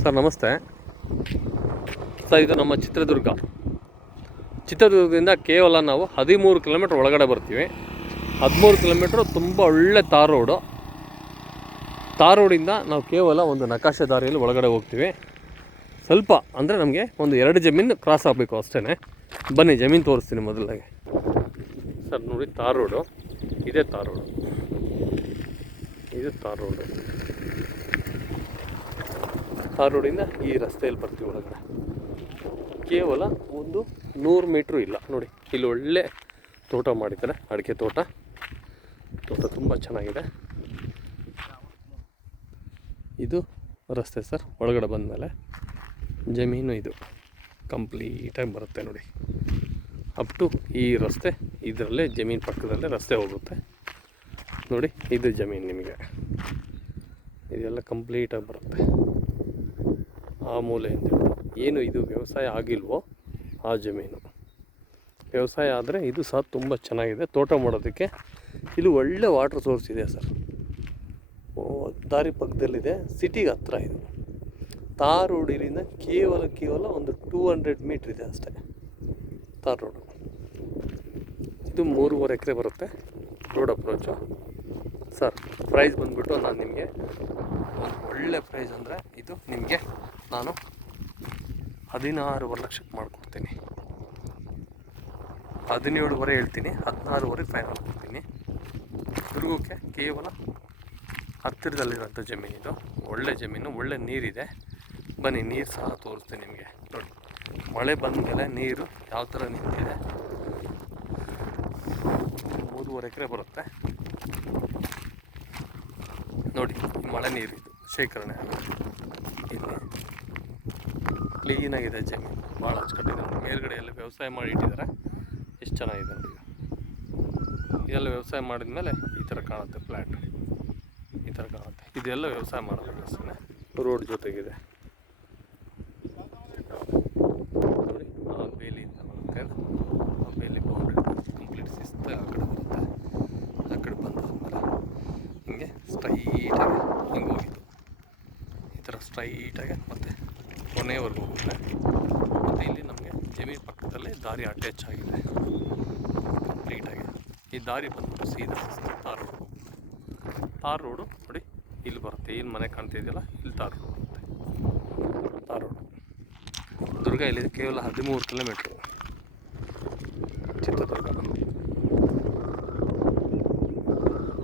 Sir ನಮಸ್ತೆ. Sir ಇದು ನಮ್ಮ ಚಿತ್ರದುರ್ಗದಿಂದ ಕೇವಲ ನಾವು 13 ಕಿಲೋಮೀಟ್ರ್ ಒಳಗಡೆ ಬರ್ತೀವಿ. 13 ಕಿಲೋಮೀಟ್ರು ತುಂಬ ಒಳ್ಳೆ ತಾರ್ ರೋಡಿಂದ ನಾವು ಕೇವಲ ಒಂದು ನಕಾಶೆ ದಾರಿಯಲ್ಲಿ ಒಳಗಡೆ ಹೋಗ್ತೀವಿ. ಸ್ವಲ್ಪ ಅಂದರೆ ನಮಗೆ ಒಂದು 2 ಜಮೀನು ಕ್ರಾಸ್ ಆಗಬೇಕು ಅಷ್ಟೇ. ಬನ್ನಿ ಜಮೀನು ತೋರಿಸ್ತೀನಿ ಮೊದಲಾಗಿ. ಸರ್ ನೋಡಿ, ತಾರ್ ರೋಡು ಇದೇ. ಇದು ತಾರ್ ರೋಡಿಂದ ಈ ರಸ್ತೆಯಲ್ಲಿ ಬರ್ತೀವಿ ಒಳಗಡೆ. ಕೇವಲ ಒಂದು 100 ಮೀಟ್ರು ಇಲ್ಲ. ನೋಡಿ, ಇಲ್ಲಿ ಒಳ್ಳೆ ತೋಟ ಮಾಡಿದ್ದಾರೆ, ಅಡಿಕೆ ತೋಟ ತುಂಬ ಚೆನ್ನಾಗಿದೆ. ಇದು ರಸ್ತೆ ಸರ್. ಒಳಗಡೆ ಬಂದಮೇಲೆ ಜಮೀನು ಇದು ಕಂಪ್ಲೀಟಾಗಿ ಬರುತ್ತೆ ನೋಡಿ. ಅಪ್ ಟು ಈ ರಸ್ತೆ, ಇದರಲ್ಲೇ ಜಮೀನು ಪಕ್ಕದಲ್ಲೇ ರಸ್ತೆ ಹೋಗುತ್ತೆ ನೋಡಿ. ಇದು ಜಮೀನು ನಿಮಗೆ ಇದೆಲ್ಲ ಕಂಪ್ಲೀಟಾಗಿ ಬರುತ್ತೆ. ಆ ಮೂಲೆಯಿಂದ ಏನು ಇದು ವ್ಯವಸಾಯ ಆಗಿಲ್ವೋ ಆ ಜಮೀನು ವ್ಯವಸಾಯ ಆದರೆ ಇದು ಸಹ ತುಂಬ ಚೆನ್ನಾಗಿದೆ. ತೋಟ ಮಾಡೋದಕ್ಕೆ ಇಲ್ಲಿ ಒಳ್ಳೆ ವಾಟರ್ ಸೋರ್ಸ್ ಇದೆ ಸರ್. ದಾರಿ ಪಕ್ಕದಲ್ಲಿದೆ, ಸಿಟಿಗೆ ಹತ್ರ ಇದು. ತಾರ್ ರೋಡಿನಿಂದ ಕೇವಲ ಒಂದು 200 ಮೀಟ್ರ್ ಇದೆ ಅಷ್ಟೇ ತಾರ್ ರೋಡು. ಇದು 3.5 ಎಕರೆ ಬರುತ್ತೆ ರೋಡ್ ಅಪ್ರೋಚು. ಸರ್ ಪ್ರೈಸ್ ಬಂದುಬಿಟ್ಟು ನಾನು ನಿಮಗೆ ಒಂದು ಒಳ್ಳೆ ಪ್ರೈಸ್ ಅಂದರೆ ಇದು ನಿಮಗೆ ನಾನು 16.5 ಲಕ್ಷಕ್ಕೆ ಮಾಡಿಕೊಡ್ತೀನಿ. 17.5 ಹೇಳ್ತೀನಿ, 16.5 ಫೈನಲ್ ಕೊಡ್ತೀನಿ. ದುರ್ಗಕ್ಕೆ ಕೇವಲ ಹತ್ತಿರದಲ್ಲಿರೋಂಥ ಜಮೀನಿದು. ಒಳ್ಳೆ ಜಮೀನು, ಒಳ್ಳೆ ನೀರಿದೆ. ಬನ್ನಿ, ನೀರು ಸಹ ತೋರಿಸ್ತೀನಿ ನಿಮಗೆ. ನೋಡಿ, ಮಳೆ ಬಂದ ಮೇಲೆ ನೀರು ಯಾವ ಥರ ನಿಂತಿದೆ. 3.5 ಎಕರೆ ಬರುತ್ತೆ ನೋಡಿ. ಮಳೆ ನೀರಿದು ಶೇಖರಣೆ ಇಲ್ಲಿ ಕ್ಲೀನಾಗಿದೆ ಜಮೀನು, ಭಾಳ ಅಚ್ಚುಕಟ್ಟಿದೆ. ಮೇಲ್ಗಡೆ ಎಲ್ಲ ವ್ಯವಸಾಯ ಮಾಡಿ ಇಟ್ಟಿದ್ದಾರೆ, ಎಷ್ಟು ಚೆನ್ನಾಗಿದೆ ನೋಡಿ. ಇದೆಲ್ಲ ವ್ಯವಸಾಯ ಮಾಡಿದ ಮೇಲೆ ಈ ಥರ ಕಾಣುತ್ತೆ, ಫ್ಲ್ಯಾಟ್ ಈ ಥರ ಕಾಣುತ್ತೆ. ಇದೆಲ್ಲ ವ್ಯವಸಾಯ ಮಾಡೋದು ಅಷ್ಟೇ. ರೋಡ್ ಜೊತೆಗಿದೆ ನೋಡಿ. ಆ ಬೇಲಿಯಿಂದ ಬರುತ್ತೆ, ಆ ಬೇಲಿ ಬೌಂಡ್ರಿ ಕಂಪ್ಲೀಟ್ ಶಿಸ್ತಾಗಿ ಆ ಕಡೆ ಬರುತ್ತೆ. ಆ ಕಡೆ ಬಂದಾದ್ಮೇಲೆ ಹಿಂಗೆ ಸ್ಟ್ರೈಟಾಗಿ ಹಿಂಗೆ ಹೋಗಿದ್ದು ಈ ಥರ ಸ್ಟ್ರೈಟಾಗಿ ಮತ್ತೆ ಕೊನೆಯವರೆಗೂ ಹೋಗುತ್ತೆ. ಮತ್ತು ಇಲ್ಲಿ ನಮಗೆ ಜಮೀನು ಪಕ್ಕದಲ್ಲೇ ದಾರಿ ಅಟ್ಯಾಚ್ ಆಗಿದೆ ಕಂಪ್ಲೀಟಾಗಿ. ಈ ದಾರಿ ಬಂದ್ಬಿಟ್ಟು ಸೀದಾ ತಾರ್ ರೋಡು ನೋಡಿ. ಇಲ್ಲಿ ಬರುತ್ತೆ, ಇಲ್ಲಿ ಮನೆ ಕಾಣ್ತಿದೆಯಲ್ಲ, ಇಲ್ಲಿ ತಾರ್ ರೋಡ್ ಬರುತ್ತೆ. ತಾರ್ ರೋಡು ದುರ್ಗ ಇಲ್ಲಿ ಕೇವಲ 13 ಕಿಲೋಮೀಟ್ರು ಚಿತ್ರದುರ್ಗ.